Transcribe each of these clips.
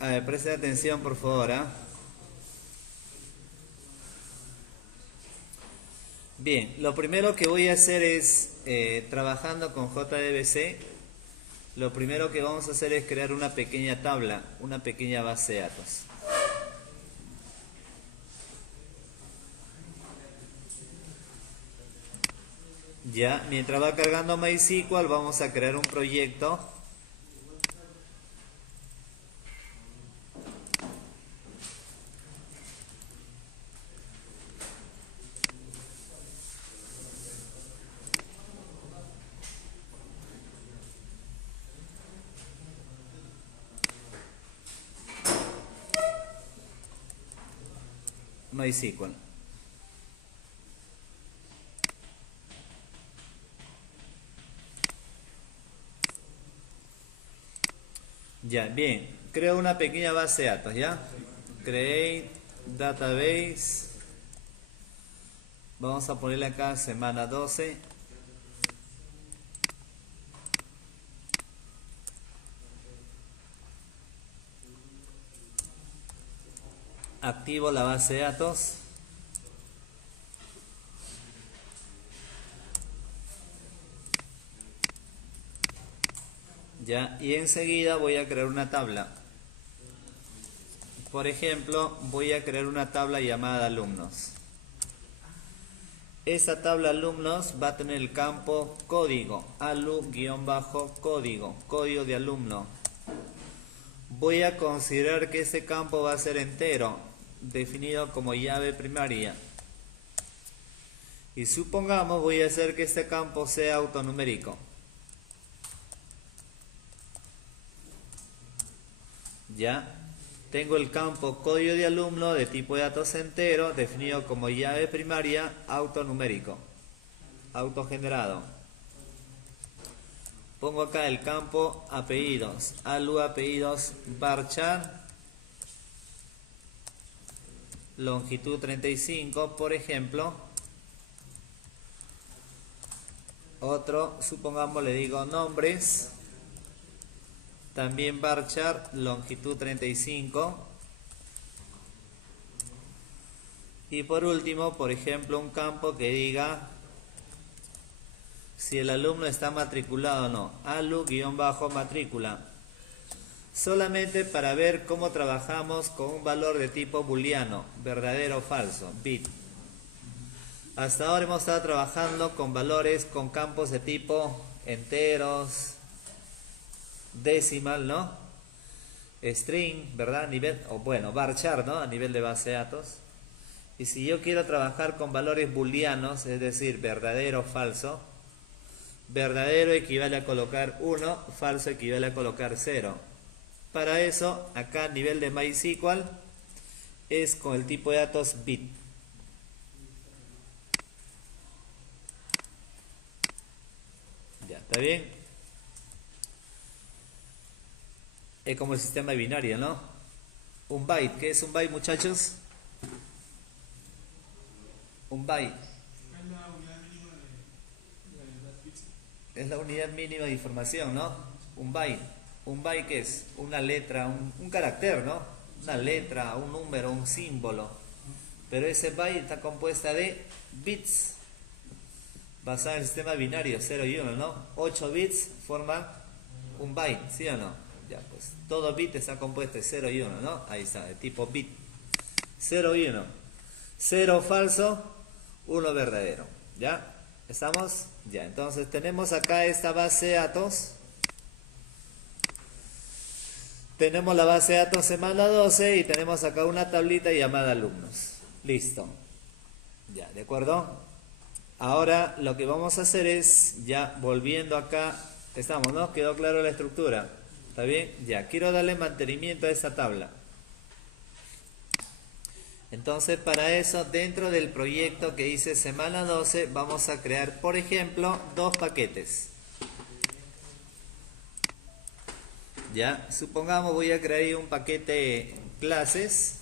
A ver, presten atención por favor, ¿ah? Bien, lo primero que voy a hacer es, trabajando con JDBC, lo primero que vamos a hacer es crear una pequeña tabla, una pequeña base de datos. Ya, mientras va cargando MySQL, vamos a crear un proyecto. MySQL. Ya, bien. Creo una pequeña base de datos, ¿ya? Create database. Vamos a ponerle acá semana 12. Activo la base de datos. Ya, y enseguida voy a crear una tabla. Por ejemplo, voy a crear una tabla llamada alumnos. Esta tabla alumnos va a tener el campo código, alu-código, código de alumno. Voy a considerar que este campo va a ser entero, definido como llave primaria. Y supongamos voy a hacer que este campo sea autonumérico. Ya. Tengo el campo código de alumno de tipo de datos entero, definido como llave primaria autonumérico, autogenerado. Pongo acá el campo apellidos, alu apellidos varchar, longitud 35, por ejemplo. Otro, supongamos le digo nombres. También varchar, longitud 35. Y por último, por ejemplo, un campo que diga si el alumno está matriculado o no. alu-matrícula. Solamente para ver cómo trabajamos con un valor de tipo booleano, verdadero o falso, bit. Hasta ahora hemos estado trabajando con valores, con campos de tipo enteros, decimal, ¿no? String, ¿verdad? Nivel, o bueno, varchar, ¿no? A nivel de base de datos. Y si yo quiero trabajar con valores booleanos, es decir, verdadero o falso, verdadero equivale a colocar 1, falso equivale a colocar 0. Para eso, acá a nivel de MySQL, es con el tipo de datos bit. Ya, ¿está bien? Es como el sistema binario, ¿no? Un byte, ¿qué es un byte, muchachos? Un byte es la unidad mínima de información, ¿no? Un byte. Un byte, ¿qué es? Una letra, un carácter, ¿no? Una letra, un número, un símbolo. Pero ese byte está compuesta de bits, basada en el sistema binario 0 y 1, ¿no? 8 bits forman un byte, ¿sí o no? Ya, pues todo bit está compuesto de 0 y 1, ¿no? Ahí está, de tipo bit. 0 y 1. 0 falso, 1 verdadero. ¿Ya? ¿Estamos? Ya, entonces tenemos acá esta base de datos. Tenemos la base de datos semana 12 y tenemos acá una tablita llamada alumnos. Listo. Ya, ¿de acuerdo? Ahora lo que vamos a hacer es, ya volviendo acá, estamos, ¿no? ¿Quedó claro la estructura? ¿Está bien? Ya, quiero darle mantenimiento a esta tabla. Entonces para eso, dentro del proyecto que dice semana 12, vamos a crear, por ejemplo, dos paquetes. Ya, supongamos voy a crear ahí un paquete clases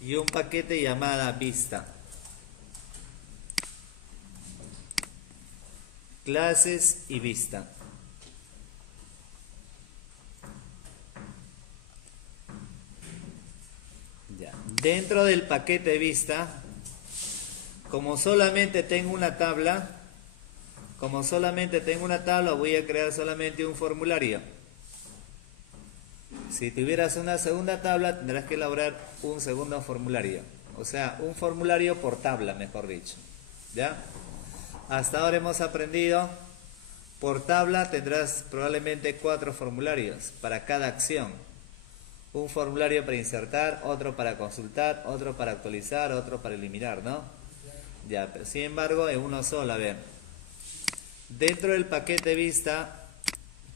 y un paquete llamada vista. Clases y vista. Dentro del paquete vista, como solamente tengo una tabla, voy a crear solamente un formulario. Si tuvieras una segunda tabla, tendrás que elaborar un segundo formulario. O sea, un formulario por tabla, mejor dicho. ¿Ya? Hasta ahora hemos aprendido, por tabla tendrás probablemente 4 formularios para cada acción. Un formulario para insertar, otro para consultar, otro para actualizar, otro para eliminar, ¿no? Ya, pero sin embargo, en uno solo, a ver. Dentro del paquete vista,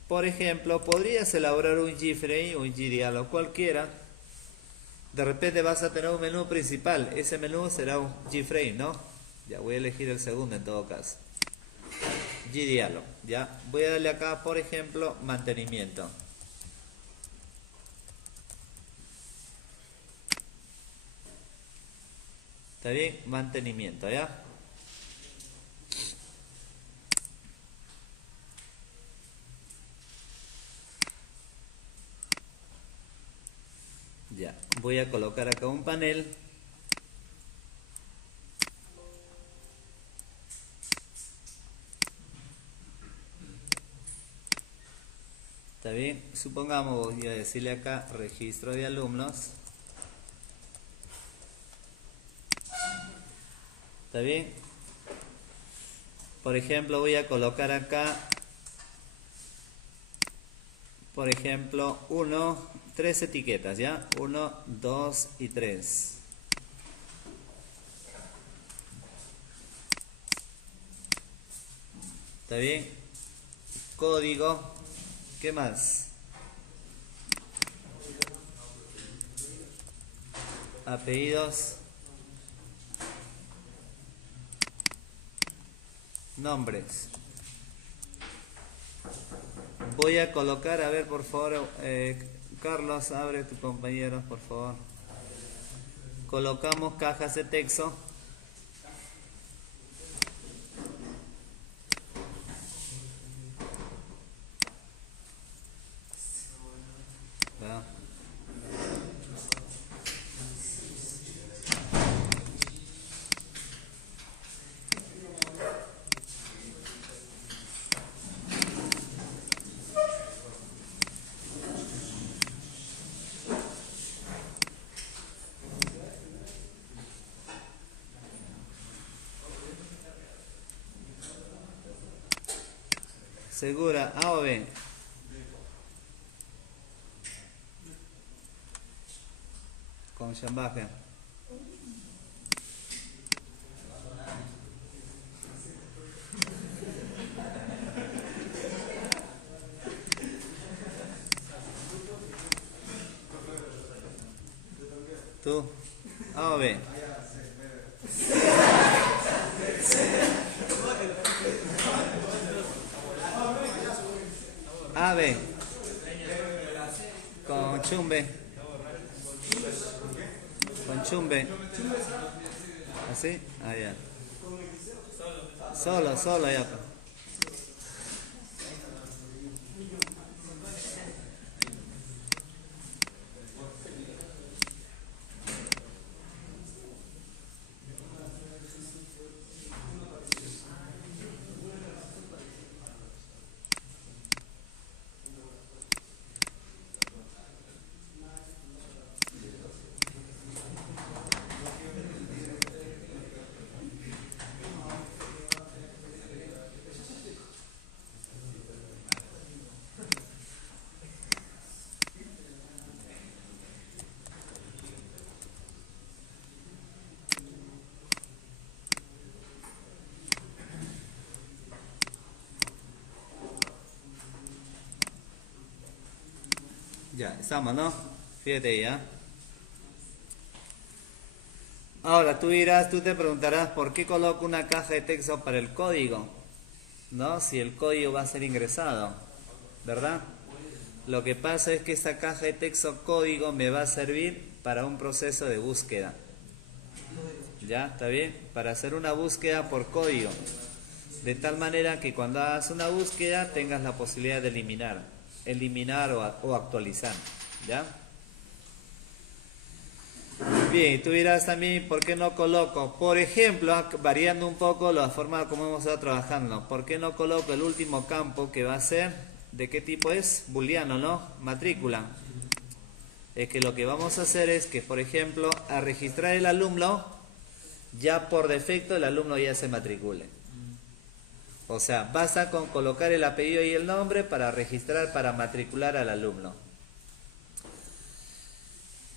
por ejemplo, podrías elaborar un GFrame, un GDialog, cualquiera. De repente vas a tener un menú principal. Ese menú será un GFrame, ¿no? Ya voy a elegir el segundo en todo caso. GDialog, ya. Voy a darle acá, por ejemplo, mantenimiento. ¿Está bien? Mantenimiento, ¿ya? Ya, voy a colocar acá un panel. ¿Está bien? Supongamos, voy a decirle acá registro de alumnos. ¿Está bien? Por ejemplo, voy a colocar acá, por ejemplo, 3 etiquetas, ¿ya? 1, 2 y 3. ¿Está bien? Código. ¿Qué más? Apellidos. Nombres. Voy a colocar, a ver, por favor, Carlos, abre tu compañero, por favor. Colocamos cajas de texto. ¿Ya? Segura, A o B. Con Shambaje. ¿Tú? A o B. A, B. Con chumbe. Con chumbe. ¿Así? Ah, ya. Solo ya. Ya, estamos, ¿no? Fíjate ya. Ahora tú te preguntarás por qué coloco una caja de texto para el código, ¿no? Si el código va a ser ingresado, ¿verdad? Lo que pasa es que esta caja de texto código me va a servir para un proceso de búsqueda. ¿Ya? ¿Está bien? Para hacer una búsqueda por código. De tal manera que cuando hagas una búsqueda tengas la posibilidad de eliminar o actualizar. ¿Ya? Bien, y tú dirás también, ¿por qué no coloco? Por ejemplo, variando un poco la forma como hemos estado trabajando, ¿por qué no coloco el último campo que va a ser, ¿de qué tipo es? Booleano, ¿no? Matrícula. Es que lo que vamos a hacer es que, por ejemplo, a registrar el alumno, ya por defecto el alumno ya se matricule. O sea, basta con colocar el apellido y el nombre para registrar, para matricular al alumno.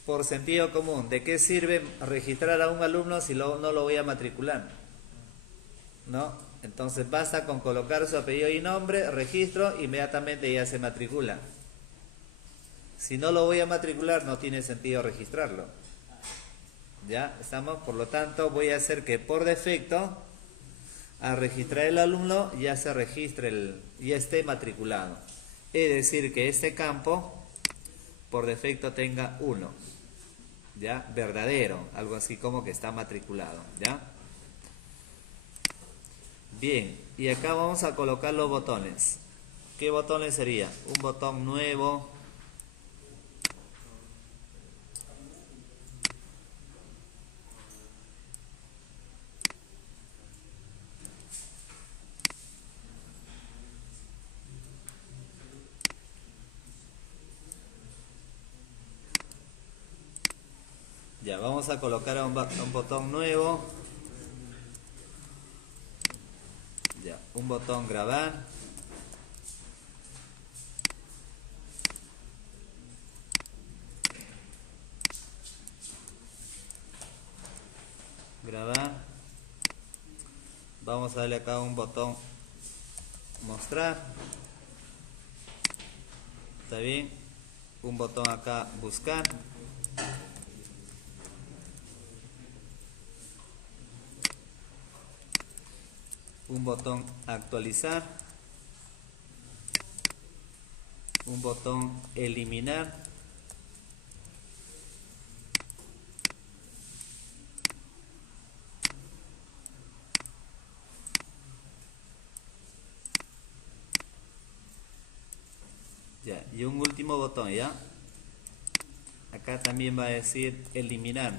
Por sentido común, ¿de qué sirve registrar a un alumno si no lo voy a matricular? ¿No? Entonces basta con colocar su apellido y nombre, registro, inmediatamente ya se matricula. Si no lo voy a matricular, no tiene sentido registrarlo. ¿Ya? ¿Estamos? Por lo tanto, voy a hacer que por defecto, al registrar el alumno, ya se registre, ya esté matriculado. Es decir, que este campo, por defecto, tenga 1. ¿Ya? Verdadero, algo así como que está matriculado. ¿Ya? Bien, y acá vamos a colocar los botones. ¿Qué botones sería? Un botón nuevo. Ya, vamos a colocar un botón nuevo. Ya, un botón grabar. Grabar. Vamos a darle acá un botón mostrar. ¿Está bien? Un botón acá buscar. Un botón actualizar, un botón eliminar, ya, y un último botón, ya. Acá también va a decir eliminar.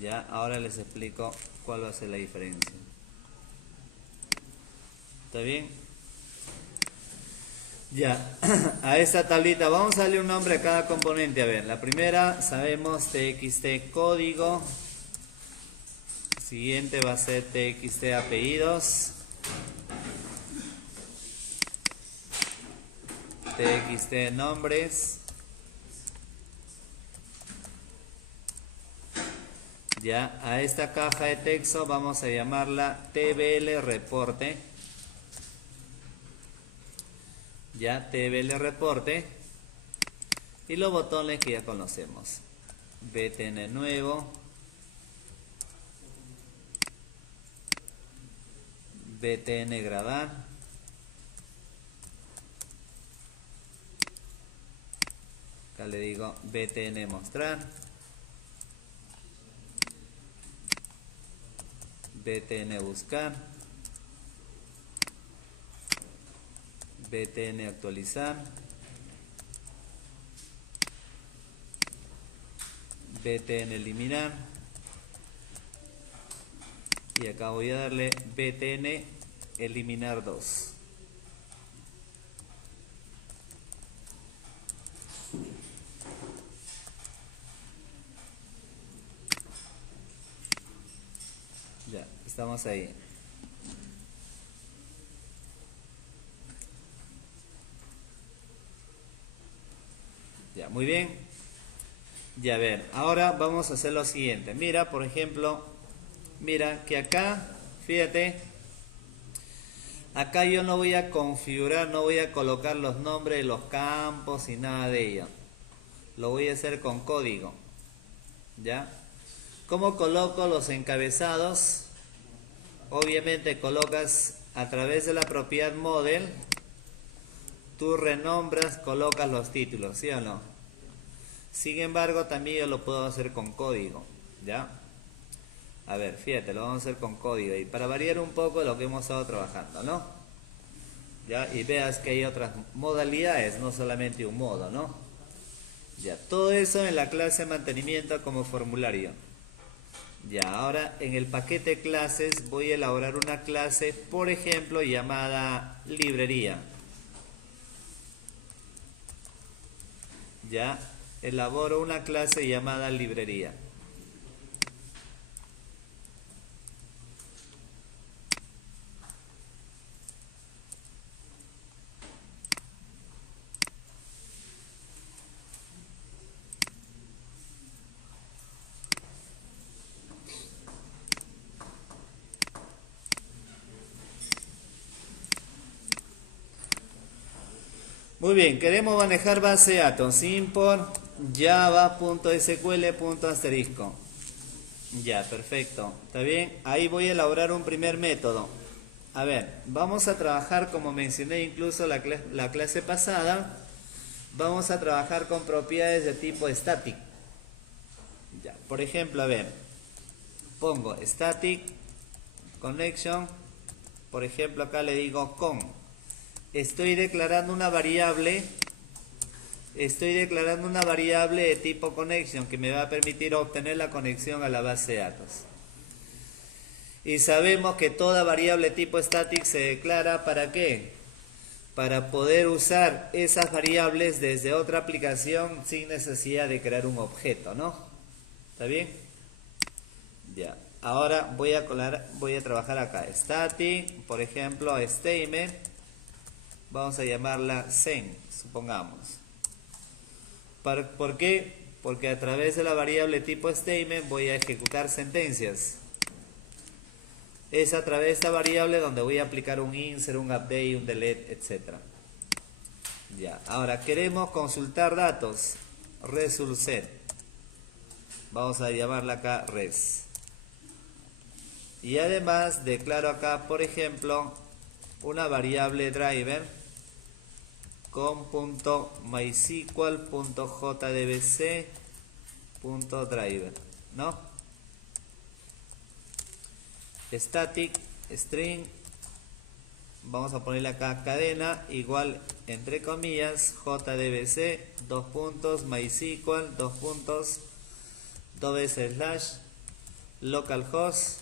Ya, ahora les explico cuál va a ser la diferencia. ¿Está bien? Ya, a esta tablita vamos a darle un nombre a cada componente. A ver, la primera sabemos txt código. Siguiente va a ser txt apellidos. Txt nombres. Ya, a esta caja de texto vamos a llamarla tbl reporte. Ya, tbl reporte. Y los botones que ya conocemos. btn nuevo. btn grabar. Acá le digo btn mostrar. btn buscar, btn actualizar, btn eliminar, y acá voy a darle btn eliminar 2. Ya, estamos ahí. Ya, muy bien. Ya, a ver, ahora vamos a hacer lo siguiente. Mira, por ejemplo, mira que acá, fíjate, acá yo no voy a configurar, no voy a colocar los nombres de los campos y nada de ello. Lo voy a hacer con código. ¿Ya? ¿Cómo coloco los encabezados? Obviamente colocas a través de la propiedad model, tú renombras, colocas los títulos, ¿sí o no? Sin embargo, también yo lo puedo hacer con código, ¿ya? A ver, fíjate, lo vamos a hacer con código y para variar un poco lo que hemos estado trabajando, ¿no? ¿Ya? Y veas que hay otras modalidades, no solamente un modo, ¿no? Ya, todo eso en la clase mantenimiento como formulario. Ya, ahora en el paquete clases voy a elaborar una clase, por ejemplo, llamada librería. Ya, elaboro una clase llamada librería. Muy bien, queremos manejar base de datos. Import java.sql.asterisco. Ya, perfecto. ¿Está bien? Ahí voy a elaborar un primer método. A ver, vamos a trabajar, como mencioné incluso la clase pasada, vamos a trabajar con propiedades de tipo static. Ya, por ejemplo, a ver, pongo static connection, por ejemplo acá le digo con. Estoy declarando una variable de tipo connection que me va a permitir obtener la conexión a la base de datos. Y sabemos que toda variable tipo static se declara ¿para qué? Para poder usar esas variables desde otra aplicación sin necesidad de crear un objeto, ¿no? ¿Está bien? Ya. Ahora voy a trabajar acá. Static, por ejemplo, statement. Vamos a llamarla send, supongamos. ¿Por qué? Porque a través de la variable tipo statement voy a ejecutar sentencias. Es a través de esta variable donde voy a aplicar un insert, un update, un delete, etc. Ya. Ahora queremos consultar datos. Result set. Vamos a llamarla acá res. Y además declaro acá, por ejemplo, una variable driver con .mysql.jdbc.driver, ¿no? Static string, vamos a ponerle acá cadena igual entre comillas jdbc mysql localhost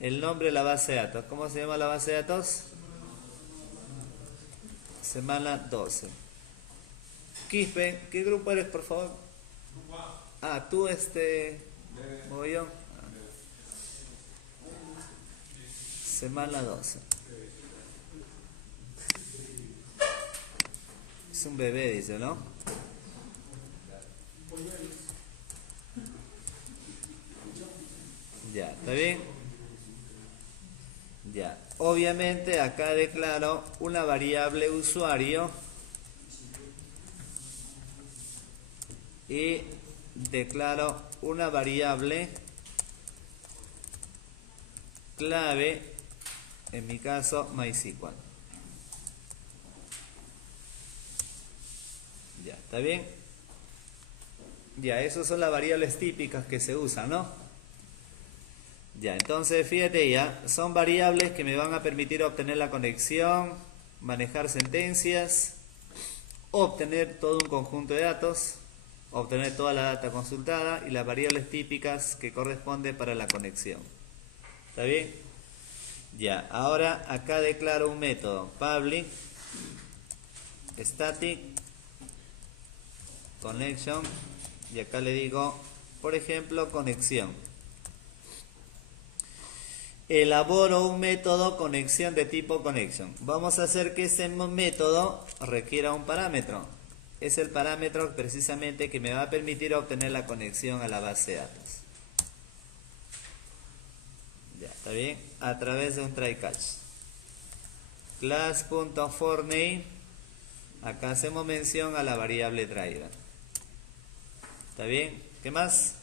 el nombre de la base de datos. ¿Cómo se llama la base de datos? Semana 12. Quispe, ¿qué grupo eres, por favor? Ah, tú mogollón. Semana 12. Es un bebé, dice, ¿no? Ya, ¿está bien? Ya. Obviamente acá declaro una variable usuario y declaro una variable clave, en mi caso MySQL. Ya, ¿está bien? Ya, esas son las variables típicas que se usan, ¿no? Ya, entonces fíjate ya, son variables que me van a permitir obtener la conexión, manejar sentencias, obtener todo un conjunto de datos, obtener toda la data consultada y las variables típicas que corresponden para la conexión. ¿Está bien? Ya, ahora acá declaro un método, public static connection, y acá le digo, por ejemplo, conexión. Elaboro un método conexión de tipo connection. Vamos a hacer que ese método requiera un parámetro. Es el parámetro precisamente que me va a permitir obtener la conexión a la base de datos. Ya, ¿está bien? A través de un try catch. Class.forName. Acá hacemos mención a la variable driver. ¿Está bien? ¿Qué más?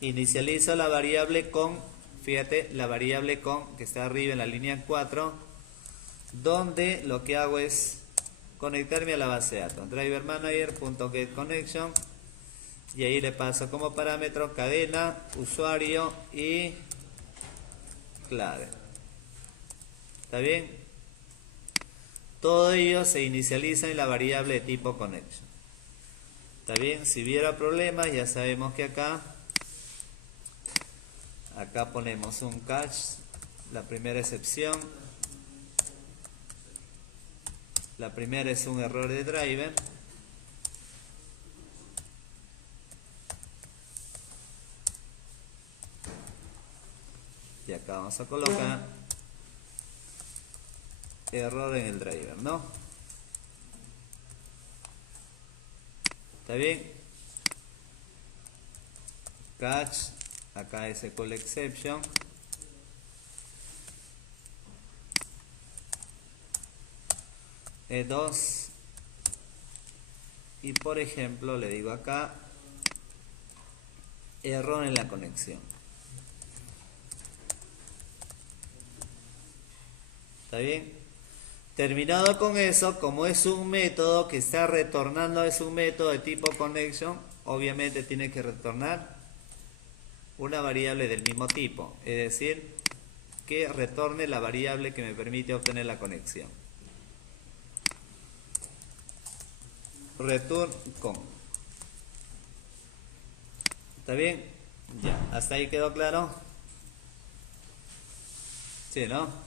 Inicializo la variable con... Fíjate, la variable con que está arriba en la línea 4, donde lo que hago es conectarme a la base de datos. Driver manager.getConnection, y ahí le paso como parámetro cadena, usuario y clave. ¿Está bien? Todo ello se inicializa en la variable de tipo connection. ¿Está bien? Si hubiera problemas, ya sabemos que acá ponemos un catch, la primera excepción. La primera es un error de driver. Y acá vamos a colocar error en el driver, ¿no? ¿Está bien? Catch, acá es SQL exception. E2. Y por ejemplo le digo acá error en la conexión. ¿Está bien? Terminado con eso, como es un método que está retornando, es un método de tipo connection, obviamente tiene que retornar una variable del mismo tipo, es decir, que retorne la variable que me permite obtener la conexión. Return con. ¿Está bien? Ya, hasta ahí quedó claro. Sí, ¿no?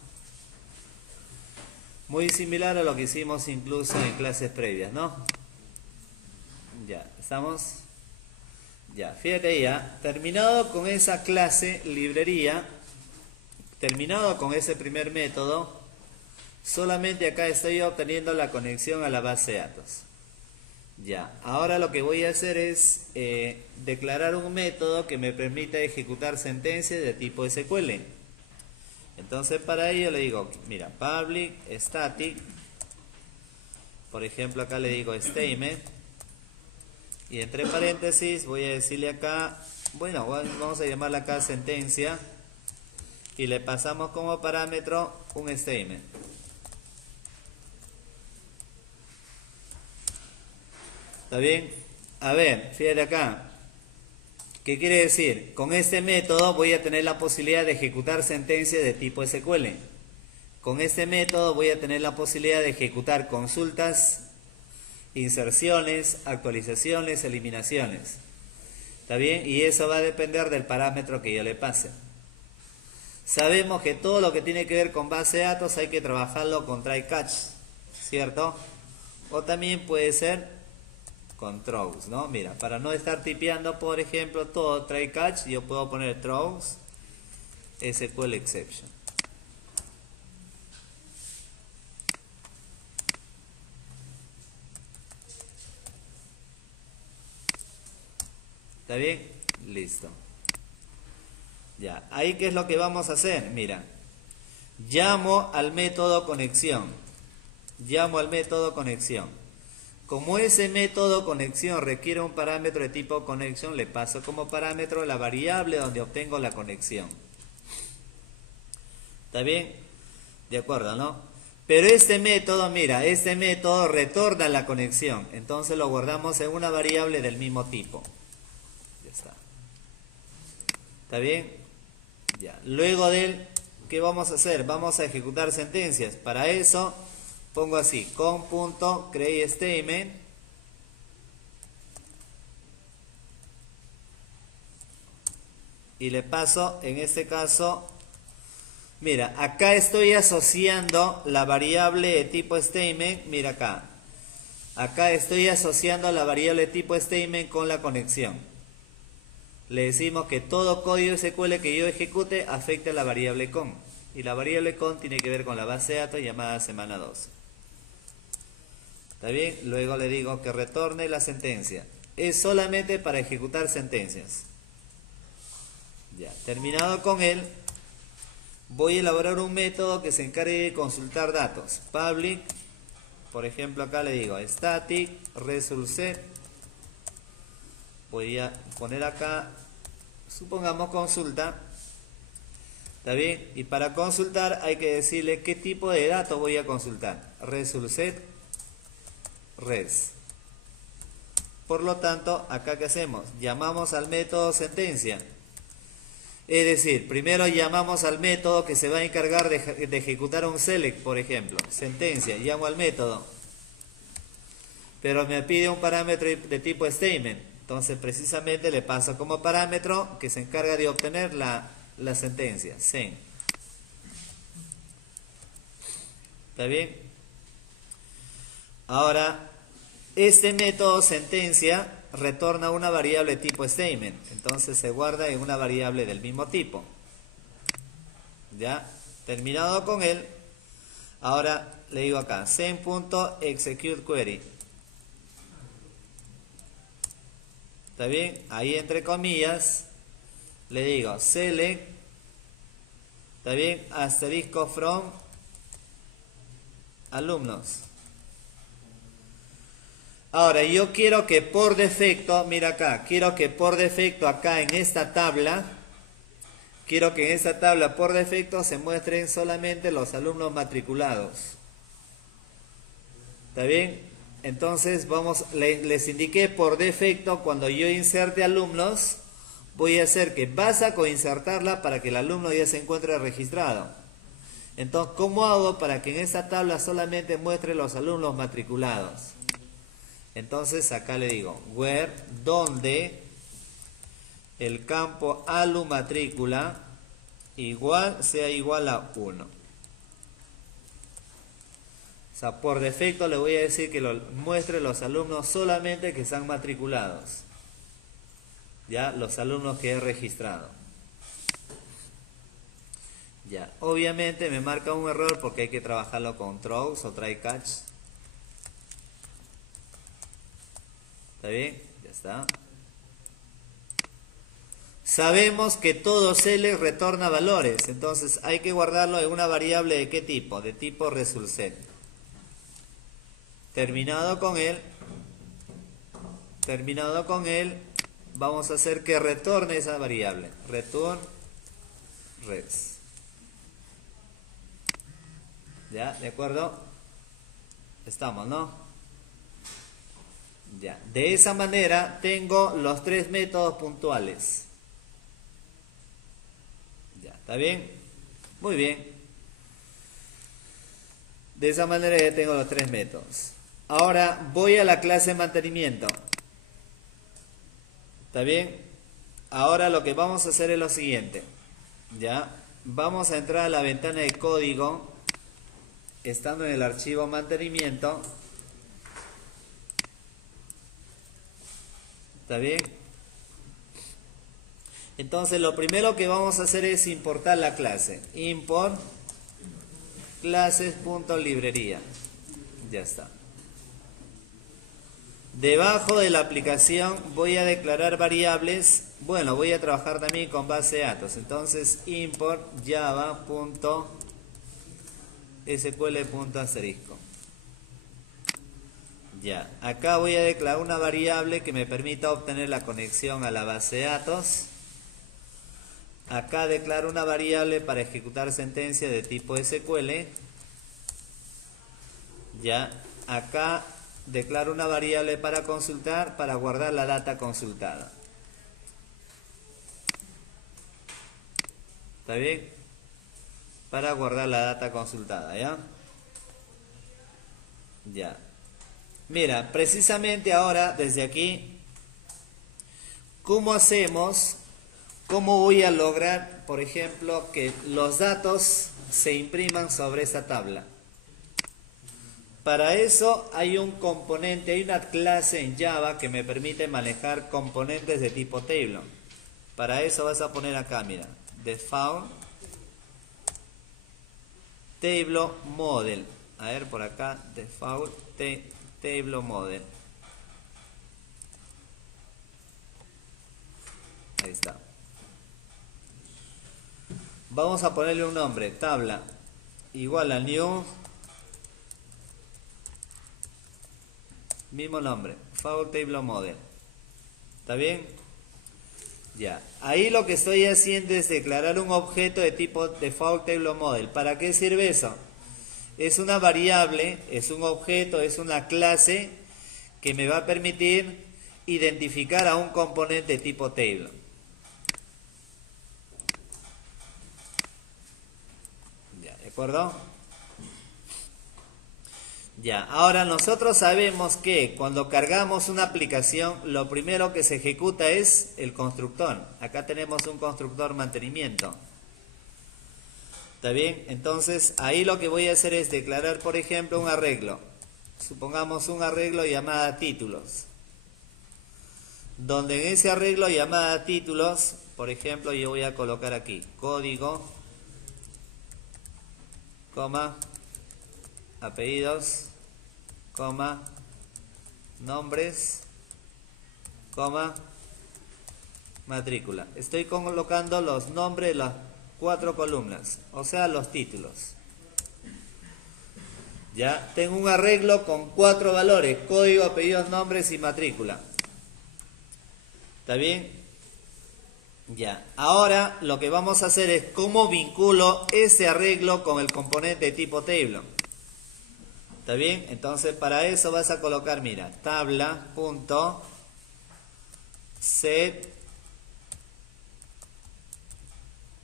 Muy similar a lo que hicimos incluso en clases previas, ¿no? Ya, ¿estamos? Ya, fíjate ya, terminado con esa clase librería, terminado con ese primer método, solamente acá estoy obteniendo la conexión a la base de datos. Ya, ahora lo que voy a hacer es declarar un método que me permita ejecutar sentencias de tipo SQL. Entonces para ello le digo, mira, public static, por ejemplo acá le digo statement, y entre paréntesis voy a decirle acá, bueno, vamos a llamarla acá sentencia, y le pasamos como parámetro un statement. ¿Está bien? A ver, fíjate acá. ¿Qué quiere decir? Con este método voy a tener la posibilidad de ejecutar sentencias de tipo SQL. Con este método voy a tener la posibilidad de ejecutar consultas, inserciones, actualizaciones, eliminaciones. ¿Está bien? Y eso va a depender del parámetro que yo le pase. Sabemos que todo lo que tiene que ver con base de datos hay que trabajarlo con try catch, ¿cierto? O también puede ser con throws, ¿no? Mira, para no estar tipeando, por ejemplo, todo try catch, yo puedo poner throws SQL exception. ¿Está bien? Listo. Ya, ahí qué es lo que vamos a hacer, mira. Llamo al método conexión. Llamo al método conexión. Como ese método conexión requiere un parámetro de tipo conexión, le paso como parámetro la variable donde obtengo la conexión. ¿Está bien? De acuerdo, ¿no? Pero este método, mira, este método retorna la conexión. Entonces lo guardamos en una variable del mismo tipo. Ya está. ¿Está bien? Ya. Luego de él, ¿qué vamos a hacer? Vamos a ejecutar sentencias. Para eso pongo así, con.createStatement y le paso, en este caso, mira, acá estoy asociando la variable de tipo statement, mira acá estoy asociando la variable de tipo statement con la conexión. Le decimos que todo código SQL que yo ejecute afecta a la variable con, y la variable con tiene que ver con la base de datos llamada semana 12. ¿Está bien? Luego le digo que retorne la sentencia. Es solamente para ejecutar sentencias. Ya, terminado con él, voy a elaborar un método que se encargue de consultar datos. Public, por ejemplo acá le digo static result set. Voy a poner acá, supongamos consulta. ¿Está bien? Y para consultar hay que decirle qué tipo de datos voy a consultar. Result set res. Por lo tanto, acá ¿qué hacemos? Llamamos al método sentencia Es decir, primero llamamos al método que se va a encargar de ejecutar un select, por ejemplo. Sentencia, llamo al método. Pero me pide un parámetro de tipo statement. Entonces precisamente le paso como parámetro que se encarga de obtener la sentencia. Sen. ¿Está bien? Ahora, este método sentencia retorna una variable tipo statement. Entonces se guarda en una variable del mismo tipo. ¿Ya? Terminado con él. Ahora le digo acá, sen.executeQuery. ¿Está bien? Ahí entre comillas le digo select, ¿está bien? Asterisco from alumnos. Ahora yo quiero que por defecto, mira acá, quiero que por defecto acá en esta tabla, quiero que en esta tabla por defecto se muestren solamente los alumnos matriculados. ¿Está bien? Entonces les indiqué por defecto, cuando yo inserte alumnos, voy a hacer que vas a coinsertarla para que el alumno ya se encuentre registrado. Entonces, ¿cómo hago para que en esta tabla solamente muestre los alumnos matriculados? Entonces acá le digo, where, donde el campo alumatrícula sea igual a 1. O sea, por defecto le voy a decir que muestre los alumnos solamente que están matriculados. Ya, los alumnos que he registrado. Ya, obviamente me marca un error porque hay que trabajarlo con throws o try catch. ¿Está bien? Ya está. Sabemos que todo select retorna valores, entonces hay que guardarlo en una variable de qué tipo, de tipo resultset. Terminado con él, vamos a hacer que retorne esa variable. Return res. ¿Ya? ¿De acuerdo? Estamos, ¿no? Ya. De esa manera tengo los 3 métodos puntuales. Ya, ¿está bien? Muy bien. De esa manera ya tengo los 3 métodos. Ahora voy a la clase mantenimiento. ¿Está bien? Ahora lo que vamos a hacer es lo siguiente. Ya. Vamos a entrar a la ventana de código. Estando en el archivo mantenimiento. ¿Está bien? Entonces lo primero que vamos a hacer es importar la clase. Import clases.librería. Ya está. Debajo de la aplicación voy a declarar variables. Bueno, voy a trabajar también con base de datos. Entonces import java.sql.asterisco. Ya, acá voy a declarar una variable que me permita obtener la conexión a la base de datos. Acá declaro una variable para ejecutar sentencia de tipo SQL. Ya, acá declaro una variable para consultar, para guardar la data consultada. ¿Está bien? Para guardar la data consultada, ¿ya? Ya. Mira, precisamente ahora, desde aquí, ¿cómo hacemos? ¿Cómo voy a lograr, por ejemplo, que los datos se impriman sobre esta tabla? Para eso hay un componente, hay una clase en Java que me permite manejar componentes de tipo table. Para eso vas a poner acá, mira, default table model. A ver, por acá, default table model. Ahí está. Vamos a ponerle un nombre, tabla igual a new, mismo nombre, default table model. ¿Está bien? Ya. Ahí lo que estoy haciendo es declarar un objeto de tipo default table model. ¿Para qué sirve eso? Es una variable, es un objeto, es una clase que me va a permitir identificar a un componente tipo table. acuerdo? Ya, ahora nosotros sabemos que cuando cargamos una aplicación, lo primero que se ejecuta es el constructor. Acá tenemos un constructor mantenimiento. ¿Está bien? Entonces, ahí lo que voy a hacer es declarar, por ejemplo, un arreglo. Supongamos un arreglo llamada títulos. Donde en ese arreglo llamada títulos, por ejemplo, yo voy a colocar aquí código, coma, apellidos, coma, nombres, coma, matrícula. Estoy colocando los nombres de las 4 columnas, o sea, los títulos. Ya, tengo un arreglo con 4 valores, código, apellidos, nombres y matrícula. ¿Está bien? Ya, ahora lo que vamos a hacer es cómo vinculo ese arreglo con el componente tipo table. ¿Está bien? Entonces para eso vas a colocar, mira, tabla.set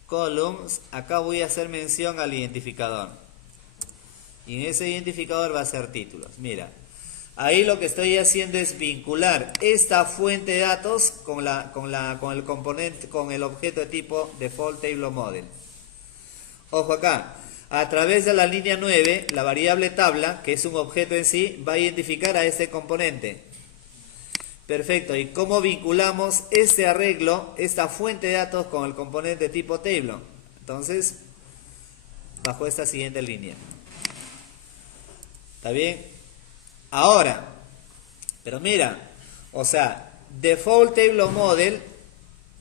columns. Acá voy a hacer mención al identificador. Y en ese identificador va a ser títulos. Mira, ahí lo que estoy haciendo es vincular esta fuente de datos con el componente, con el objeto de tipo default table model. Ojo acá. A través de la línea 9, la variable tabla, que es un objeto en sí, va a identificar a este componente. Perfecto. ¿Y cómo vinculamos este arreglo, esta fuente de datos con el componente tipo table? Entonces, bajo esta siguiente línea. ¿Está bien? Ahora, pero mira, o sea, default table model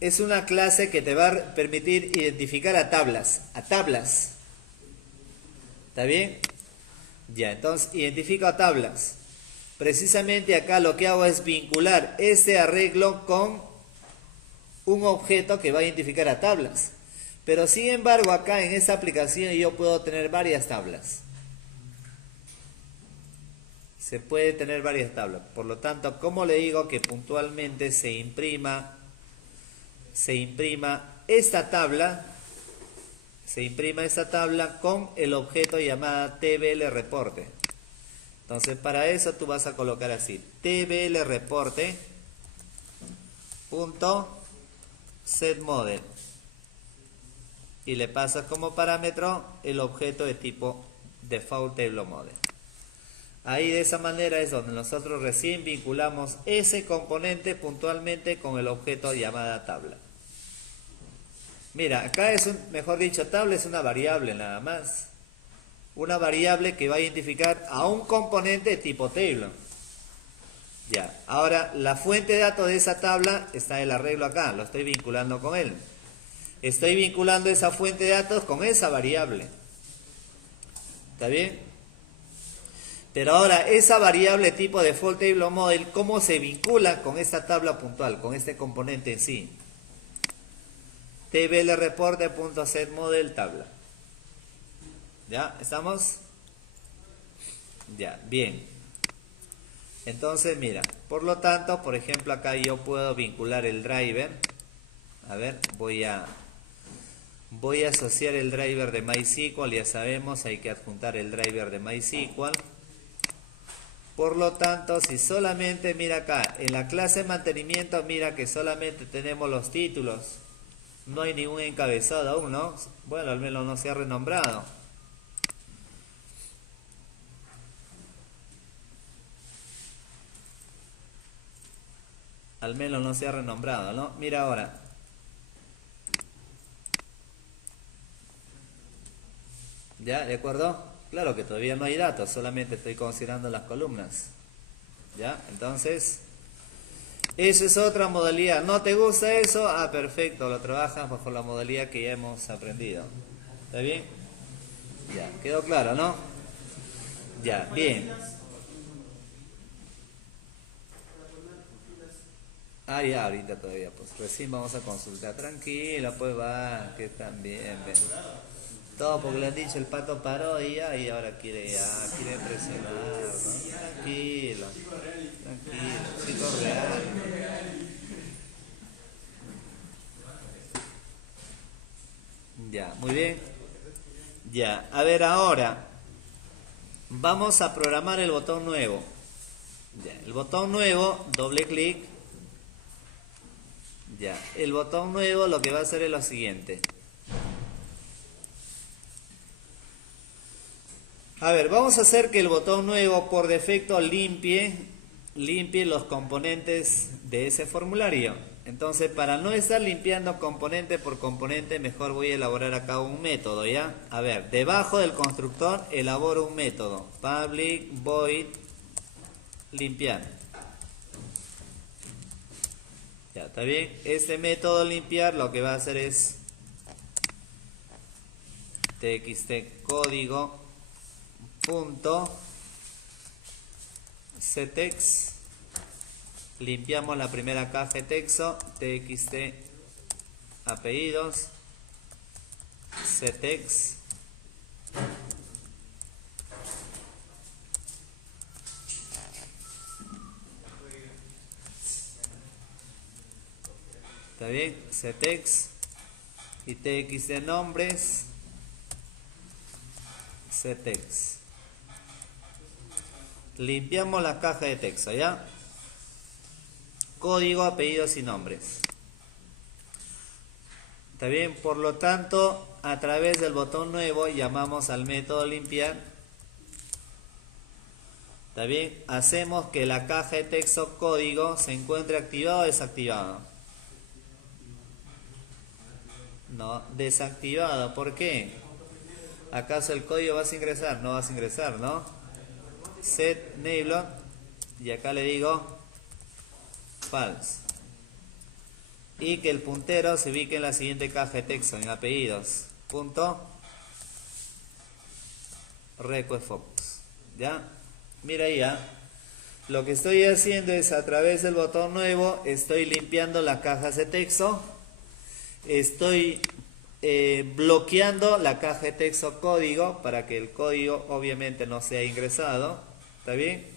es una clase que te va a permitir identificar a tablas. ¿Está bien? Ya, entonces identifico a tablas. Precisamente acá lo que hago es vincular este arreglo con un objeto que va a identificar a tablas. Pero sin embargo acá en esta aplicación yo puedo tener varias tablas. Se puede tener varias tablas. Por lo tanto, ¿cómo le digo que puntualmente se imprima esta tabla? Se imprima esta tabla con el objeto llamada tbl reporte. Entonces para eso tú vas a colocar así, tbl reporte punto set model y le pasas como parámetro el objeto de tipo default table model. Ahí de esa manera es donde nosotros recién vinculamos ese componente puntualmente con el objeto llamada tabla. Mira, acá mejor dicho, tabla es una variable nada más. Una variable que va a identificar a un componente de tipo table. Ya, ahora la fuente de datos de esa tabla está el arreglo acá, lo estoy vinculando con él. Estoy vinculando esa fuente de datos con esa variable. ¿Está bien? Pero ahora, esa variable tipo default table model, ¿cómo se vincula con esta tabla puntual, con este componente en sí? tblReporte.setModel tabla. ¿Ya? ¿Estamos? Ya, bien. Entonces, mira, por lo tanto, por ejemplo, acá yo puedo vincular el driver. A ver, voy a asociar el driver de MySQL, ya sabemos, hay que adjuntar el driver de MySQL. Por lo tanto, si solamente, mira acá, en la clase mantenimiento, mira que solamente tenemos los títulos. No hay ningún encabezado aún, ¿no? Bueno, al menos no se ha renombrado. Al menos no se ha renombrado, ¿no? Mira ahora. ¿Ya? ¿De acuerdo? Claro que todavía no hay datos, solamente estoy considerando las columnas. ¿Ya? Entonces, eso es otra modalidad. ¿No te gusta eso? Ah, perfecto, lo trabajas bajo la modalidad que ya hemos aprendido. ¿Está bien? Ya, quedó claro, ¿no? Ya, bien. Ah, ya, ahorita todavía, pues recién vamos a consultar. Tranquilo, pues va, que también, ven. Todo porque le han dicho el pato paró y ahora quiere presionar, ¿no? Tranquilo, chico real. Ya, muy bien. Ya, a ver ahora, vamos a programar el botón nuevo. Ya, el botón nuevo, doble clic. Ya, el botón nuevo lo que va a hacer es lo siguiente. A ver, vamos a hacer que el botón nuevo por defecto limpie los componentes de ese formulario. Entonces, para no estar limpiando componente por componente, mejor voy a elaborar acá un método, ¿ya? A ver, debajo del constructor elaboro un método. Public void limpiar. Ya, ¿está bien? Este método limpiar lo que va a hacer es txt código punto ctext. Limpiamos la primera caja de texto, txt apellidos, ctext, ¿está bien? Ctext y txt nombres, ctext. Limpiamos la caja de texto, ¿ya? Código, apellidos y nombres. ¿Está bien? Por lo tanto, a través del botón nuevo llamamos al método limpiar. ¿Está bien? Hacemos que la caja de texto código se encuentre activado o desactivado. No, desactivado. ¿Por qué? ¿Acaso el código vas a ingresar? No vas a ingresar, ¿no? Set neighbor. Y acá le digo false. Y que el puntero se ubique en la siguiente caja de texto, en apellidos. Punto. Request focus. ¿Ya? Mira ahí, ¿ya? Lo que estoy haciendo es a través del botón nuevo, estoy limpiando las cajas de texto. Estoy bloqueando la caja de texto código para que el código obviamente no sea ingresado. ¿Está bien?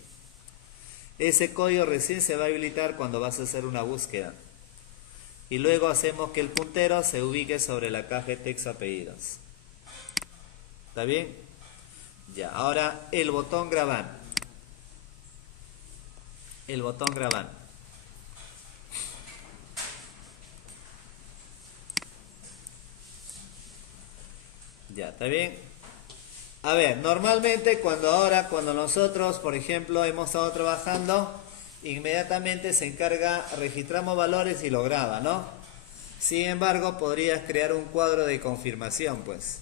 Ese código recién se va a habilitar cuando vas a hacer una búsqueda. Y luego hacemos que el puntero se ubique sobre la caja de texto apellidos. ¿Está bien? Ya, ahora el botón grabar. El botón grabar. Ya, ¿está bien? A ver, normalmente cuando nosotros, por ejemplo, hemos estado trabajando, inmediatamente se encarga, registramos valores y lo graba, ¿no? Sin embargo, podrías crear un cuadro de confirmación, pues.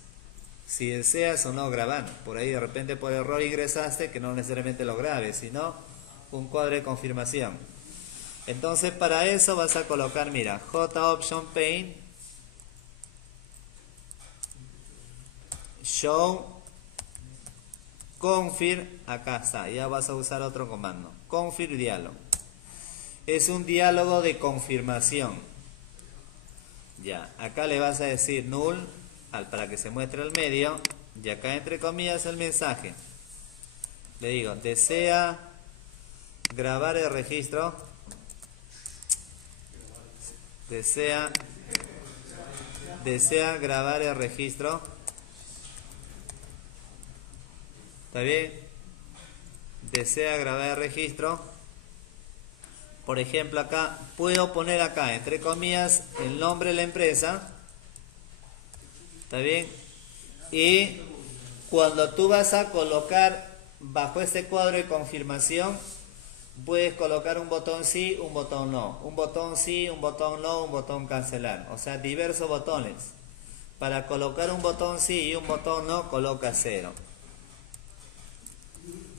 Si deseas o no grabar. Por ahí de repente por error ingresaste, que no necesariamente lo grabes, sino un cuadro de confirmación. Entonces para eso vas a colocar, mira, JOption Pane, Show Confirm, acá está, ya vas a usar otro comando, Confirm Diálogo. Es un diálogo de confirmación. Ya, acá le vas a decir null para que se muestre al medio, y acá entre comillas el mensaje. Le digo, desea grabar el registro, desea grabar el registro. ¿Está bien? Desea grabar el registro. Por ejemplo, acá puedo poner acá entre comillas el nombre de la empresa. ¿Está bien? Y cuando tú vas a colocar bajo este cuadro de confirmación, puedes colocar un botón sí, un botón no, un botón sí, un botón no, un botón cancelar. O sea, diversos botones. Para colocar un botón sí y un botón no, coloca 0.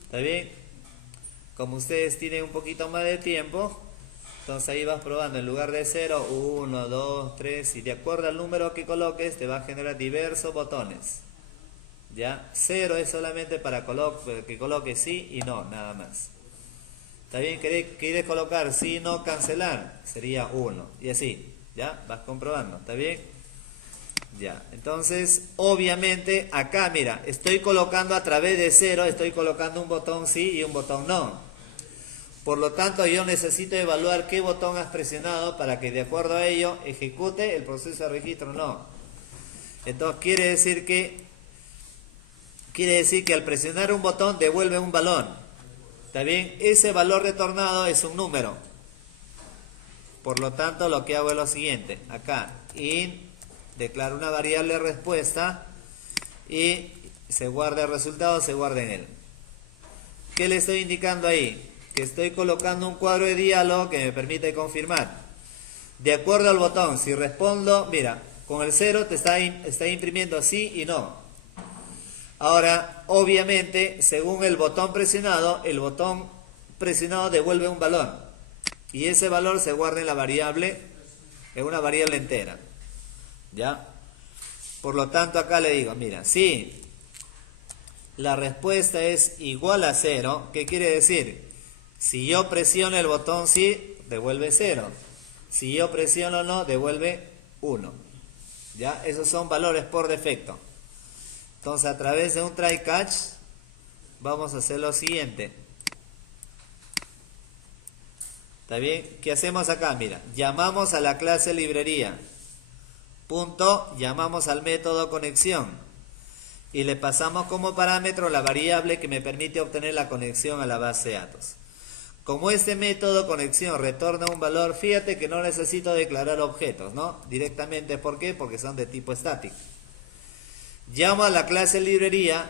¿Está bien? Como ustedes tienen un poquito más de tiempo, entonces ahí vas probando. En lugar de 0, 1, 2, 3, y de acuerdo al número que coloques, te va a generar diversos botones. ¿Ya? 0 es solamente para que coloques sí y no, nada más. ¿Está bien? ¿Quieres colocar sí, no, cancelar? Sería 1. Y así, ¿ya? Vas comprobando, ¿está bien? Ya, entonces, obviamente, acá, mira, estoy colocando a través de 0, estoy colocando un botón sí y un botón no. Por lo tanto, yo necesito evaluar qué botón has presionado para que de acuerdo a ello ejecute el proceso de registro o no. Entonces, quiere decir que quiere decir que al presionar un botón devuelve un valor. ¿Está bien? Ese valor retornado es un número. Por lo tanto, lo que hago es lo siguiente. Acá, int, declaro una variable respuesta y se guarda el resultado, se guarda en él. ¿Qué le estoy indicando ahí? Que estoy colocando un cuadro de diálogo que me permite confirmar. De acuerdo al botón, si respondo, mira, con el 0 te está imprimiendo sí y no. Ahora, obviamente, según el botón presionado devuelve un valor. Y ese valor se guarda en la variable, en una variable entera. ¿Ya? Por lo tanto, acá le digo, mira, si la respuesta es igual a 0, ¿qué quiere decir? Si yo presiono el botón sí, devuelve 0. Si yo presiono no, devuelve 1. ¿Ya? Esos son valores por defecto. Entonces, a través de un try catch, vamos a hacer lo siguiente. ¿Está bien? ¿Qué hacemos acá? Mira, llamamos a la clase librería. Punto, llamamos al método conexión. Y le pasamos como parámetro la variable que me permite obtener la conexión a la base de datos. Como este método conexión retorna un valor, fíjate que no necesito declarar objetos, ¿no? Directamente, ¿por qué? Porque son de tipo estático. Llamo a la clase librería,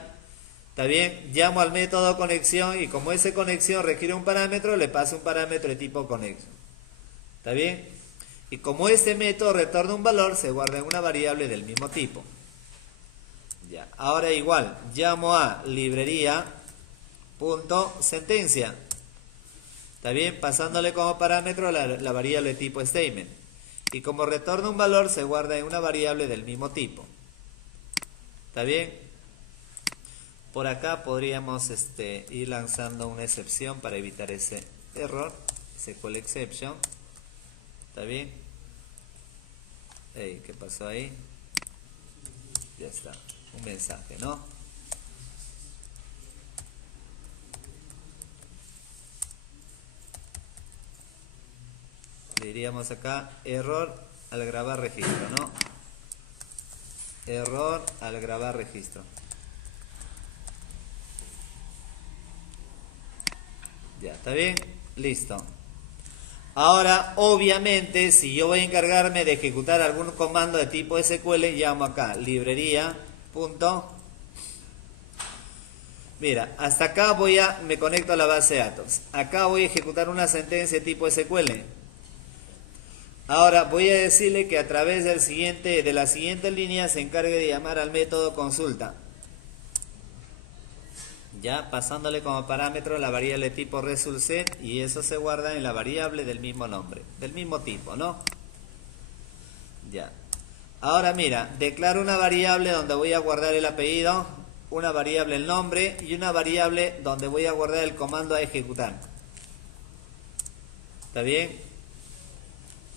¿está bien? Llamo al método conexión y como esa conexión requiere un parámetro, le paso un parámetro de tipo conexión. ¿Está bien? Y como este método retorna un valor, se guarda en una variable del mismo tipo. Ya. Ahora igual, llamo a librería.sentencia. ¿Está bien? Pasándole como parámetro la variable de tipo statement. Y como retorna un valor, se guarda en una variable del mismo tipo. ¿Está bien? Por acá podríamos ir lanzando una excepción para evitar ese error. SQL exception. ¿Está bien? Hey, ¿qué pasó ahí? Ya está. Un mensaje, ¿no? Diríamos acá error al grabar registro, ¿no? Error al grabar registro. Ya, ¿está bien? Listo. Ahora, obviamente, si yo voy a encargarme de ejecutar algún comando de tipo SQL, llamo acá, librería. Mira, hasta acá me conecto a la base de datos. Acá voy a ejecutar una sentencia de tipo SQL. Ahora voy a decirle que a través de la siguiente línea se encargue de llamar al método consulta. Ya pasándole como parámetro la variable tipo resultSet y eso se guarda en la variable del mismo nombre, del mismo tipo, ¿no? Ya. Ahora mira, declaro una variable donde voy a guardar el apellido, una variable el nombre y una variable donde voy a guardar el comando a ejecutar. ¿Está bien?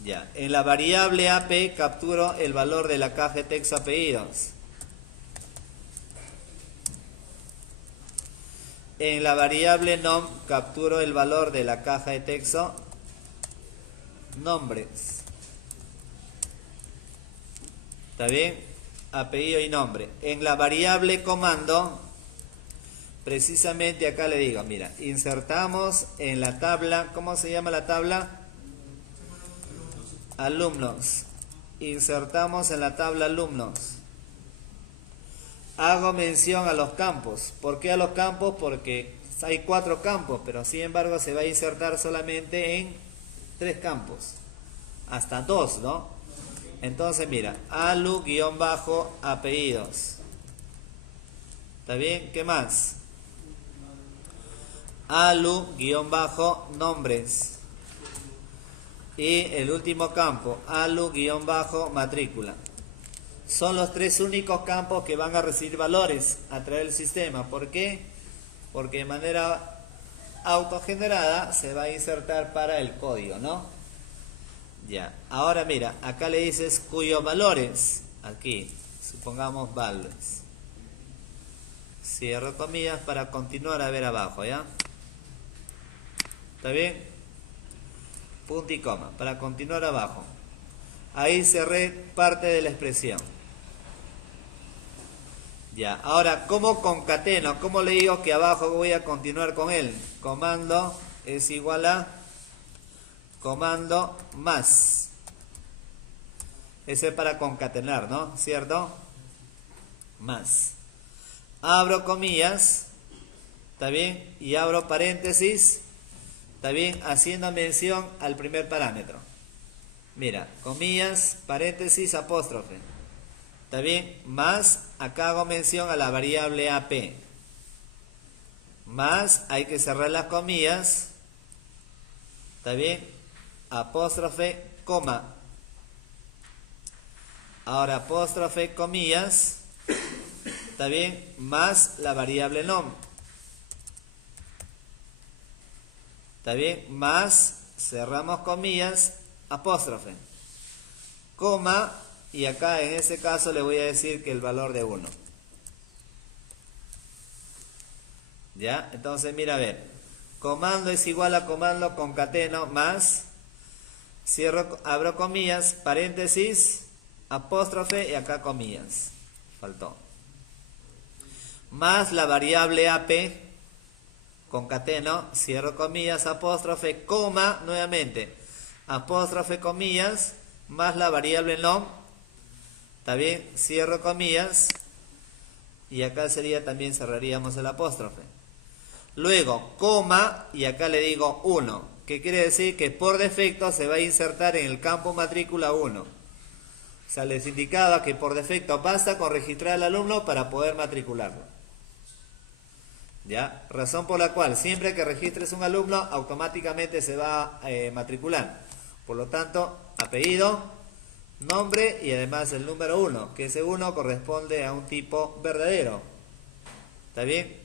Ya, en la variable AP capturo el valor de la caja de texto apellidos. En la variable nom capturo el valor de la caja de texto nombres. ¿Está bien? Apellido y nombre. En la variable comando, precisamente acá le digo, mira, insertamos en la tabla, ¿cómo se llama la tabla? Alumnos. Insertamos en la tabla alumnos. Hago mención a los campos. ¿Por qué a los campos? Porque hay 4 campos, pero sin embargo se va a insertar solamente en 3 campos. Hasta 2, ¿no? Entonces mira, alu-apellidos. ¿Está bien? ¿Qué más? Alu-nombres. Y el último campo, alu-matrícula. Son los 3 únicos campos que van a recibir valores a través del sistema. ¿Por qué? Porque de manera autogenerada se va a insertar para el código, ¿no? Ya. Ahora mira, acá le dices cuyos valores. Aquí, supongamos values. Cierro comillas para continuar a ver abajo, ¿ya? ¿Está bien? Punto y coma, para continuar abajo. Ahí cerré parte de la expresión. Ya, ahora, ¿cómo concateno? ¿Cómo le digo que abajo voy a continuar con él? Comando es igual a comando más. Ese es para concatenar, ¿no? ¿Cierto? Más. Abro comillas, ¿está bien? Y abro paréntesis, ¿está bien? Haciendo mención al primer parámetro. Mira, comillas, paréntesis, apóstrofe. ¿Está bien? Más, acá hago mención a la variable AP. Más, hay que cerrar las comillas. ¿Está bien? Apóstrofe, coma. Ahora apóstrofe, comillas. ¿Está bien? Más la variable nom. ¿Está bien? Más, cerramos comillas, apóstrofe. Coma, y acá en este caso le voy a decir que el valor de 1. ¿Ya? Entonces mira a ver. Comando es igual a comando concateno más, cierro, abro comillas, paréntesis, apóstrofe y acá comillas. Faltó. Más la variable AP, concateno, cierro comillas, apóstrofe, coma, nuevamente, apóstrofe, comillas, más la variable nom, ¿está bien? Cierro comillas, y acá sería también cerraríamos el apóstrofe. Luego, coma, y acá le digo 1, que quiere decir que por defecto se va a insertar en el campo matrícula 1. O sea, les indicaba que por defecto basta con registrar al alumno para poder matricularlo. ¿Ya? Razón por la cual siempre que registres un alumno automáticamente se va a matricular. Por lo tanto, apellido, nombre y además el número 1, que ese 1 corresponde a un tipo verdadero. ¿Está bien?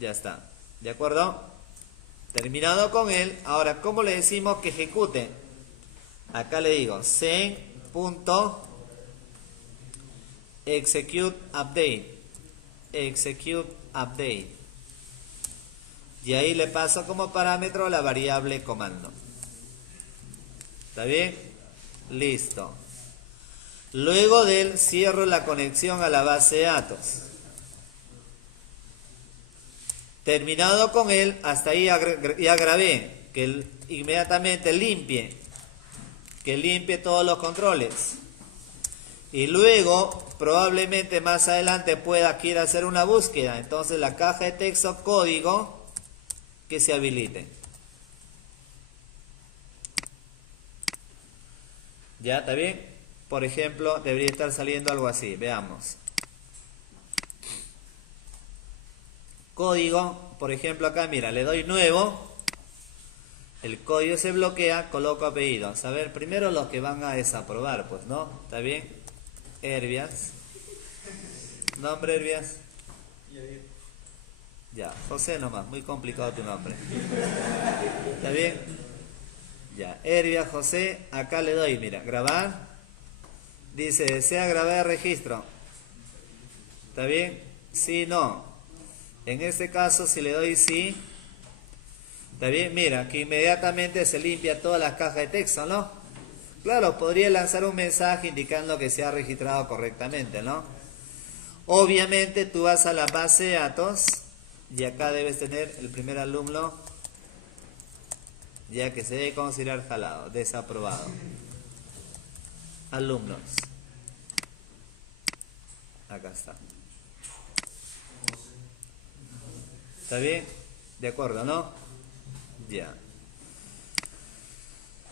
Ya está. ¿De acuerdo? Terminado con él. Ahora, ¿cómo le decimos que ejecute? Acá le digo sen.execute update. Execute update. Y ahí le paso como parámetro la variable comando. ¿Está bien? Listo. Luego de él cierro la conexión a la base de datos. Terminado con él, hasta ahí ya grabé, que él inmediatamente limpie, que limpie todos los controles. Y luego, probablemente más adelante quiera hacer una búsqueda, entonces la caja de texto código que se habilite. ¿Ya? ¿Está bien? Por ejemplo, debería estar saliendo algo así, veamos. Código, por ejemplo acá, mira, le doy nuevo, el código se bloquea, coloco apellidos. A ver, primero los que van a desaprobar, pues, ¿no? ¿Está bien? Herbias. ¿Nombre Herbias? Ya, José nomás, muy complicado tu nombre. ¿Está bien? Ya, Herbias, José, acá le doy, mira, grabar. Dice, desea grabar registro. ¿Está bien? Sí, no. En este caso, si le doy sí, ¿está bien? Mira, que inmediatamente se limpia todas las cajas de texto, ¿no? Claro, podría lanzar un mensaje indicando que se ha registrado correctamente, ¿no? Obviamente tú vas a la base de datos y acá debes tener el primer alumno, ya que se debe considerar jalado, desaprobado. Alumnos. Acá está. ¿Está bien? De acuerdo, ¿no? Ya.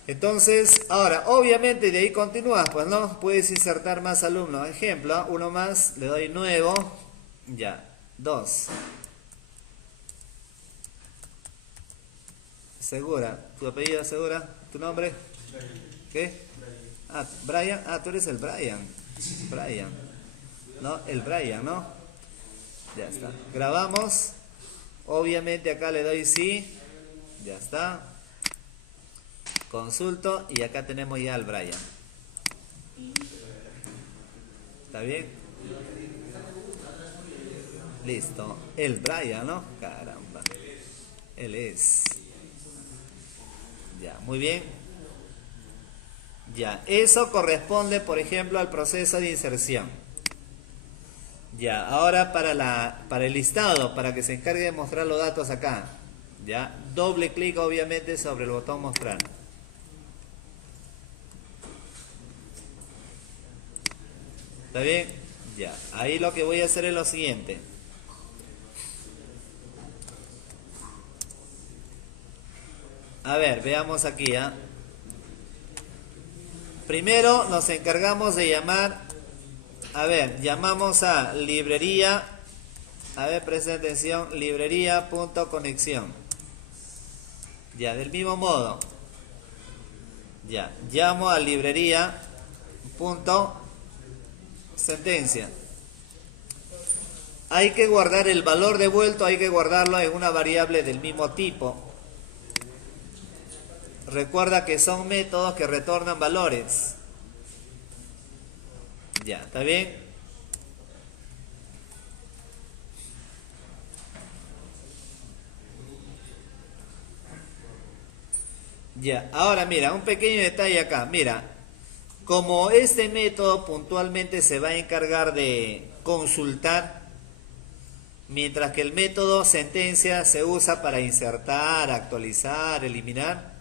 Entonces, ahora, obviamente de ahí continúas, pues, ¿no? Puedes insertar más alumnos. Ejemplo, uno más, le doy nuevo. Ya. 2. Segura. ¿Tu apellido es Segura? ¿Tu nombre? ¿Qué? Ah, Brian. Ah, tú eres el Brian. Brian. ¿No? El Brian, ¿no? Ya está. Grabamos. Obviamente acá le doy sí. Ya está. Consulto y acá tenemos ya al Brian. ¿Está bien? Listo. El Brian, ¿no? Caramba. Él es. Ya, muy bien. Ya, eso corresponde, por ejemplo, al proceso de inserción. Ya, ahora para el listado, para que se encargue de mostrar los datos acá. Ya, doble clic obviamente sobre el botón mostrar. ¿Está bien? Ya, ahí lo que voy a hacer es lo siguiente. A ver, veamos aquí, ¿ah? Primero nos encargamos de llamar, a ver, llamamos a librería, a ver, presten atención, librería.conexión. Ya, del mismo modo, ya, llamo a librería.sentencia. Hay que guardar el valor devuelto, hay que guardarlo en una variable del mismo tipo. Recuerda que son métodos que retornan valores. Ya, ¿está bien? Ya, ahora mira, un pequeño detalle acá. Mira, como este método puntualmente se va a encargar de consultar, mientras que el método sentencia se usa para insertar, actualizar, eliminar.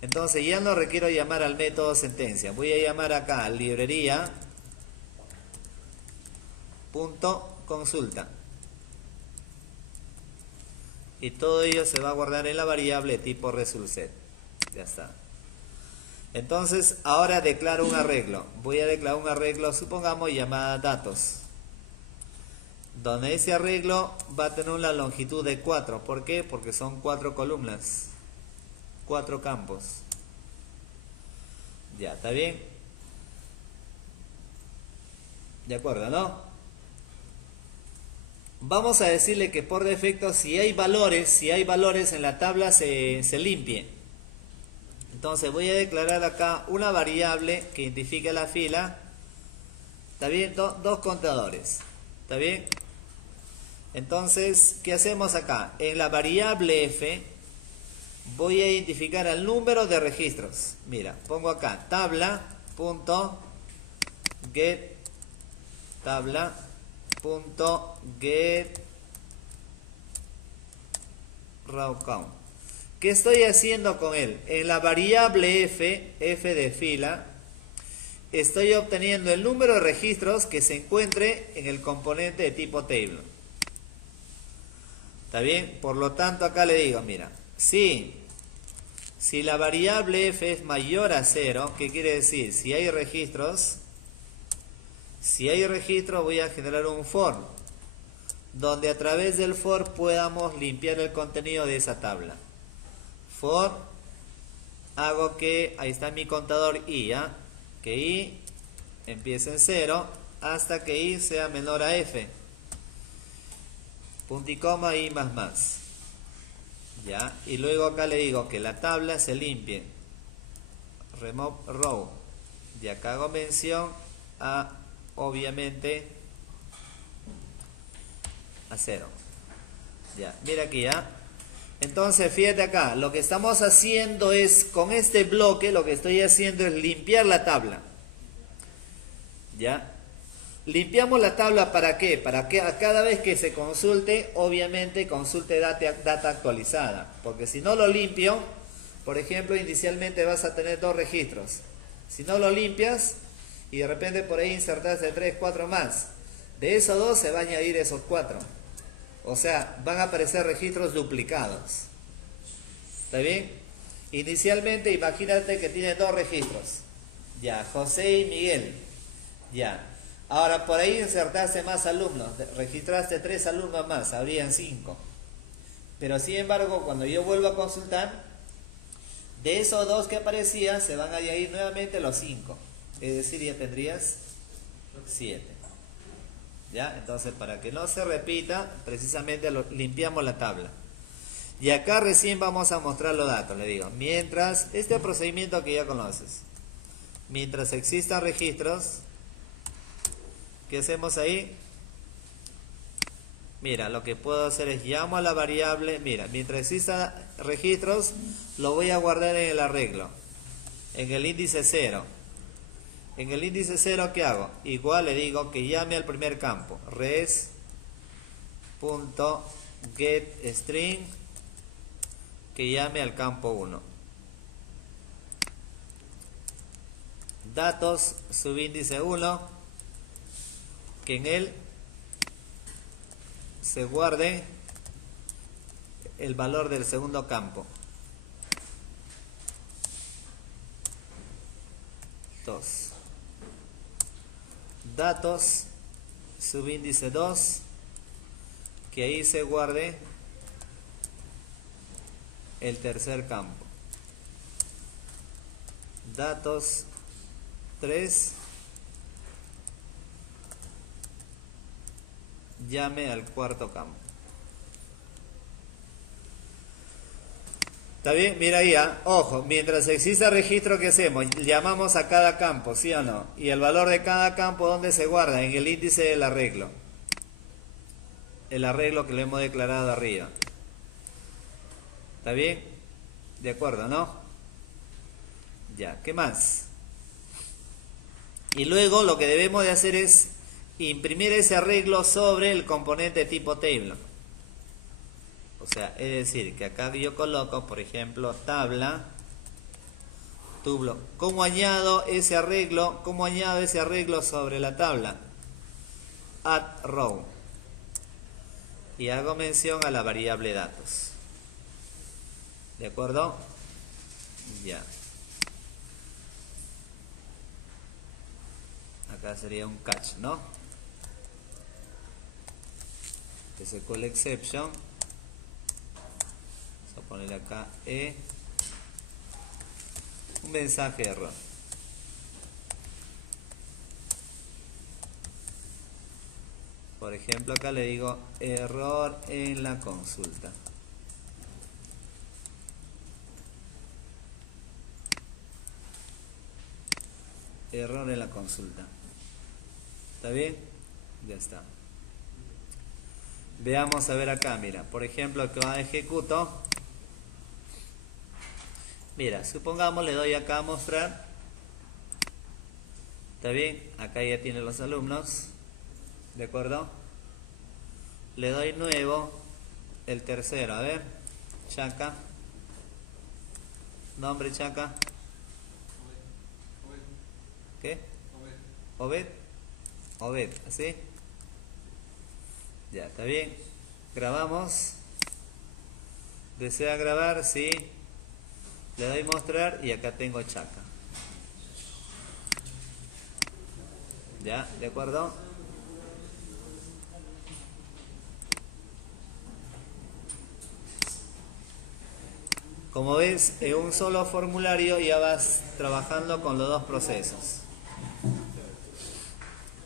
Entonces ya no requiero llamar al método sentencia. Voy a llamar acá librería.consulta. Y todo ello se va a guardar en la variable tipo resulset. Ya está. Entonces ahora declaro un arreglo. Voy a declarar un arreglo, supongamos llamada datos. Donde ese arreglo va a tener una longitud de 4. ¿Por qué? Porque son 4 columnas. 4 campos. Ya, ¿está bien? De acuerdo, ¿no? Vamos a decirle que por defecto si hay valores en la tabla se limpie. Entonces voy a declarar acá una variable que identifique la fila. ¿Está bien? Dos contadores. ¿Está bien? Entonces, ¿qué hacemos acá? En la variable f voy a identificar el número de registros. Mira, pongo acá tabla.get raw count. ¿Qué estoy haciendo con él? En la variable f de fila, estoy obteniendo el número de registros que se encuentre en el componente de tipo table. ¿Está bien? Por lo tanto, acá le digo, mira, si la variable f es mayor a 0, ¿qué quiere decir? Si hay registros, voy a generar un for, donde a través del for podamos limpiar el contenido de esa tabla. For, hago que, ahí está mi contador i, ¿ya? Que i empiece en 0 hasta que i sea menor a f. Punto y coma i más. ¿Ya? Y luego acá le digo que la tabla se limpie. Remove row. Y acá hago mención a, obviamente, a 0. Ya, mira aquí, ¿ya? Entonces, fíjate acá, lo que estamos haciendo es, con este bloque, lo que estoy haciendo es limpiar la tabla. ¿Ya? Limpiamos la tabla, ¿para qué? Para que a cada vez que se consulte, obviamente consulte data actualizada. Porque si no lo limpio, por ejemplo, inicialmente vas a tener 2 registros. Si no lo limpias, y de repente por ahí insertaste 3, 4 más, de esos 2 se va a añadir esos 4. O sea, van a aparecer registros duplicados. ¿Está bien? Inicialmente, imagínate que tiene 2 registros. Ya, José y Miguel. Ya. Ahora, por ahí insertaste más alumnos. Registraste 3 alumnos más. Habrían 5. Pero, sin embargo, cuando yo vuelvo a consultar, de esos 2 que aparecían, se van a añadir nuevamente los 5. Es decir, ya tendrías 7. ¿Ya? Entonces, para que no se repita, precisamente limpiamos la tabla. Y acá recién vamos a mostrar los datos. Le digo, mientras, este procedimiento que ya conoces, mientras existan registros, ¿qué hacemos ahí? Mira, lo que puedo hacer es llamo a la variable. Mira, mientras existan registros, lo voy a guardar en el arreglo, en el índice 0. En el índice 0, ¿qué hago? Igual le digo que llame al primer campo. Res.getString, que llame al campo 1. Datos, subíndice 1, que en él se guarde el valor del segundo campo. 2. Datos, subíndice 2, que ahí se guarde el tercer campo. Datos 3, llame al cuarto campo. ¿Está bien? Mira ahí, ojo, mientras exista registro, ¿qué hacemos? Llamamos a cada campo, ¿sí o no? Y el valor de cada campo, ¿dónde se guarda? En el índice del arreglo. El arreglo que le hemos declarado arriba. ¿Está bien? De acuerdo, ¿no? Ya, ¿qué más? Y luego lo que debemos de hacer es imprimir ese arreglo sobre el componente tipo table. O sea, es decir, que acá yo coloco, por ejemplo, tabla, tublo. ¿Cómo añado ese arreglo? ¿Cómo añado ese arreglo sobre la tabla? Add row. Y hago mención a la variable datos. ¿De acuerdo? Ya. Acá sería un catch, ¿no? SQL exception. Vamos a poner acá un mensaje de error. Por ejemplo, acá le digo error en la consulta. Error en la consulta. ¿Está bien? Ya está. Veamos a ver acá, mira. Por ejemplo, que va a ejecuto. Mira, supongamos le doy acá a mostrar. ¿Está bien? Acá ya tiene los alumnos. ¿De acuerdo? Le doy nuevo. El tercero, a ver. Chaca. Nombre Chaca. ¿Qué? Obed. Obed, ¿así? Ya, está bien. Grabamos. ¿Desea grabar? Sí. Le doy mostrar y acá tengo Chaca. Ya, ¿de acuerdo? Como ves, en un solo formulario ya vas trabajando con los dos procesos.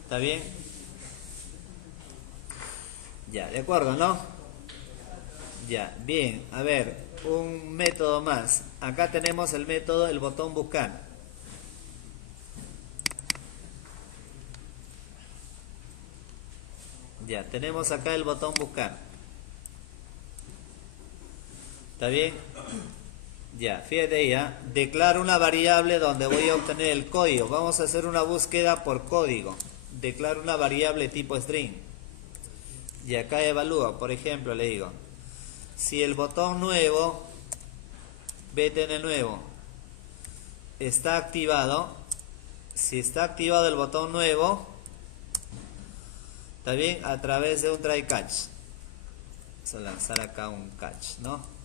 ¿Está bien? Ya, ¿de acuerdo, no? Ya, bien. A ver, un método más. Acá tenemos el método, el botón buscar. Ya, tenemos acá el botón buscar. ¿Está bien? Ya, fíjate ahí, declaro una variable donde voy a obtener el código. Vamos a hacer una búsqueda por código. Declaro una variable tipo string. Y acá evalúo, por ejemplo, le digo, si el botón nuevo, btn nuevo, está activado, si está activado el botón nuevo, está bien, a través de un try catch. Vamos a lanzar acá un catch, ¿no?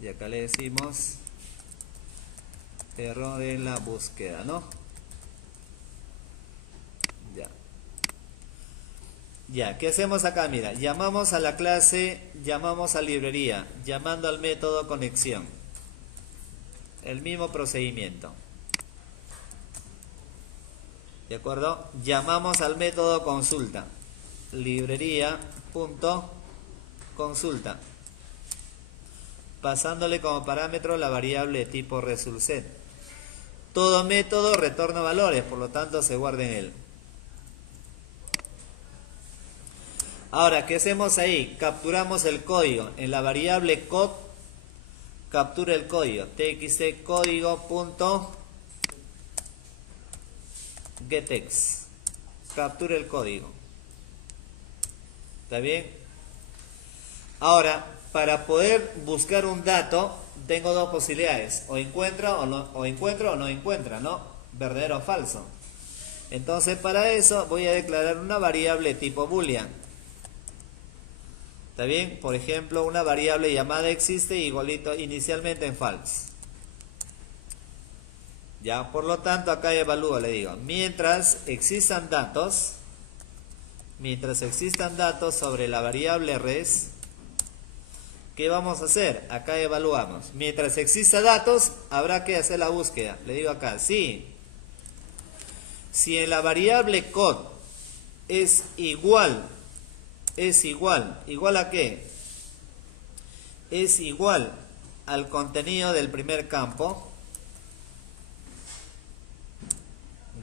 Y acá le decimos error en la búsqueda, ¿no? Ya. Ya, ¿qué hacemos acá? Mira, llamamos a la clase, llamamos a librería, llamando al método conexión. El mismo procedimiento. ¿De acuerdo? Llamamos al método consulta. Librería.consulta. Pasándole como parámetro la variable tipo resulset. Todo método retorna valores, por lo tanto se guarda en él. Ahora, ¿qué hacemos ahí? Capturamos el código. En la variable code, captura el código. txt código.getEx. Captura el código. ¿Está bien? Ahora, para poder buscar un dato, tengo dos posibilidades. O encuentra o no encuentra, ¿no? Verdadero o falso. Entonces, para eso voy a declarar una variable tipo boolean. ¿Está bien? Por ejemplo, una variable llamada existe igualito inicialmente en false. Ya, por lo tanto, acá evalúo, le digo, mientras existan datos sobre la variable res, ¿qué vamos a hacer? Acá evaluamos. Mientras exista datos, habrá que hacer la búsqueda. Le digo acá, sí. Si en la variable code es igual ¿igual a qué? Es igual al contenido del primer campo,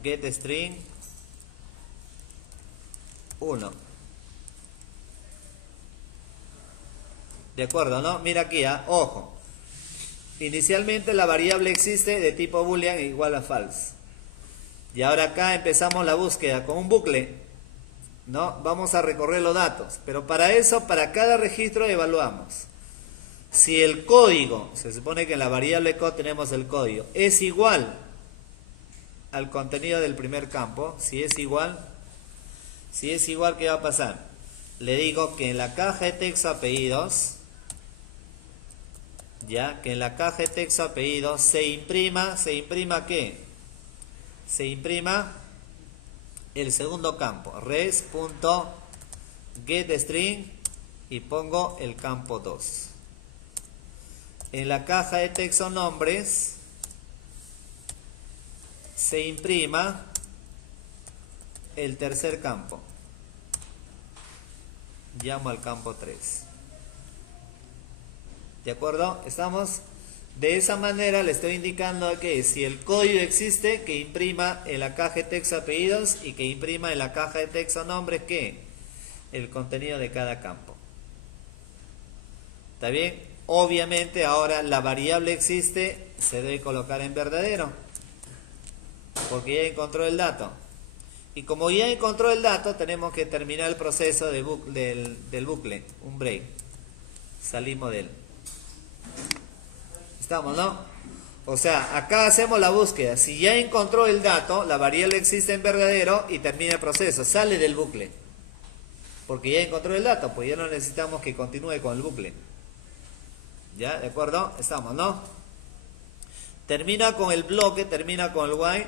getString 1. ¿De acuerdo, no? Mira aquí, ojo. Inicialmente la variable existe de tipo boolean igual a false. Y ahora acá empezamos la búsqueda con un bucle, ¿no? Vamos a recorrer los datos, pero para eso, para cada registro evaluamos. Si el código, se supone que en la variable code tenemos el código, es igual al contenido del primer campo, si es igual, ¿qué va a pasar? Le digo que en la caja de texto apellidos, ya, que en la caja de texto apellidos se imprima ¿qué? Se imprima el segundo campo, res.getString, y pongo el campo 2. En la caja de texto nombres se imprima el tercer campo. Llamo al campo 3. ¿De acuerdo? ¿Estamos? De esa manera le estoy indicando que si el código existe, que imprima en la caja de texto apellidos y que imprima en la caja de texto nombres, ¿qué? El contenido de cada campo. ¿Está bien? Obviamente ahora la variable existe, se debe colocar en verdadero, porque ya encontró el dato. Y como ya encontró el dato, tenemos que terminar el proceso del bucle, un break. Salimos de él. ¿Estamos, no? O sea, acá hacemos la búsqueda. Si ya encontró el dato, la variable existe en verdadero y termina el proceso. Sale del bucle. Porque ya encontró el dato, pues ya no necesitamos que continúe con el bucle. ¿Ya? ¿De acuerdo? Estamos, ¿no? Termina con el bloque, termina con el while.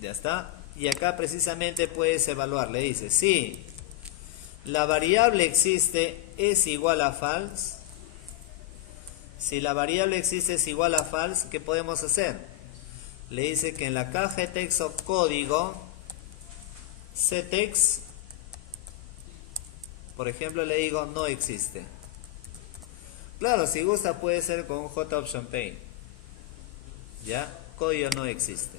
Ya está. Y acá precisamente puedes evaluar. Le dices, si la variable existe es igual a false. Si la variable existe es igual a false, ¿qué podemos hacer? Le dice que en la caja de texto código ctext, por ejemplo, le digo no existe. Claro, si gusta puede ser con un JOptionPaint. ¿Ya? Código no existe.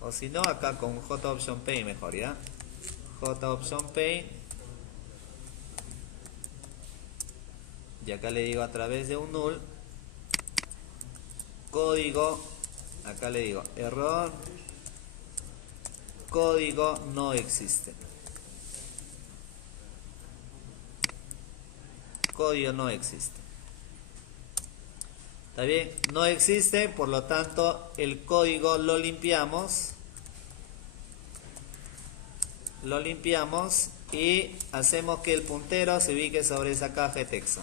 O si no, acá con un JOptionPaint mejor, ¿ya? JOptionPaint. Y acá le digo a través de un null, código, acá le digo error, código no existe. Código no existe. ¿Está bien? No existe, por lo tanto el código lo limpiamos y hacemos que el puntero se ubique sobre esa caja de texto.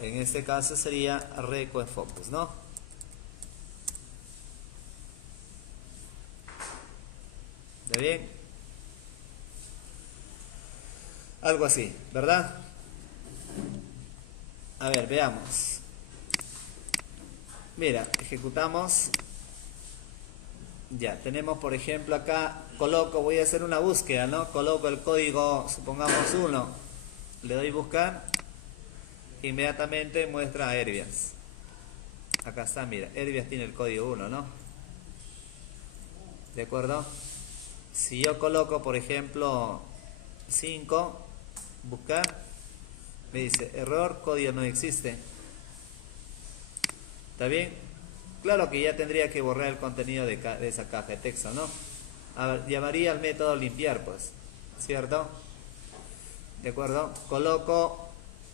En este caso sería request focus, ¿no? ¿Está bien? Algo así, ¿verdad? A ver, veamos. Mira, ejecutamos. Ya, tenemos por ejemplo acá, voy a hacer una búsqueda, ¿no? Coloco el código, supongamos 1. Le doy buscar. Inmediatamente muestra a Herbias. Acá está, mira, Herbias tiene el código 1, ¿no? ¿De acuerdo? Si yo coloco, por ejemplo, 5, buscar, me dice error, código no existe. ¿Está bien? Claro que ya tendría que borrar el contenido de esa caja de texto, ¿no? A ver, llamaría al método limpiar, pues, ¿cierto? ¿De acuerdo? Coloco,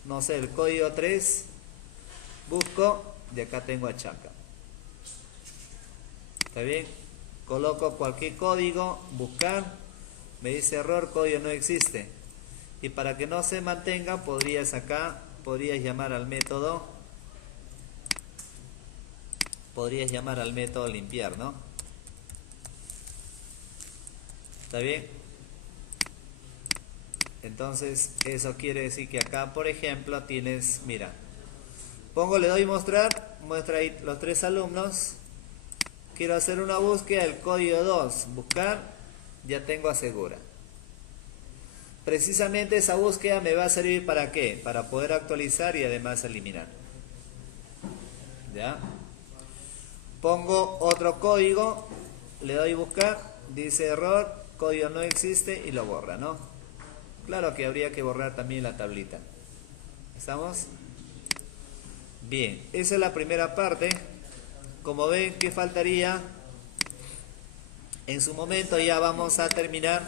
no sé, el código 3, busco, y acá tengo achaca. ¿Está bien? Coloco cualquier código, buscar, me dice error, código no existe. Y para que no se mantenga, podrías llamar al método limpiar, ¿no? ¿Está bien? Entonces, eso quiere decir que acá, por ejemplo, tienes, mira, le doy mostrar, muestra ahí los 3 alumnos. Quiero hacer una búsqueda del código 2, buscar, ya tengo asegura. Precisamente esa búsqueda me va a servir ¿para qué? Para poder actualizar y además eliminar. ¿Ya? Pongo otro código, le doy buscar, dice error, código no existe y lo borra, ¿no? Claro que habría que borrar también la tablita. ¿Estamos? Bien, esa es la primera parte. Como ven, ¿qué faltaría? En su momento ya vamos a terminar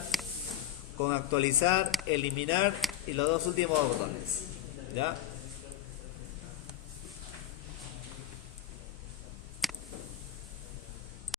con actualizar, eliminar y los 2 últimos botones. ¿Ya?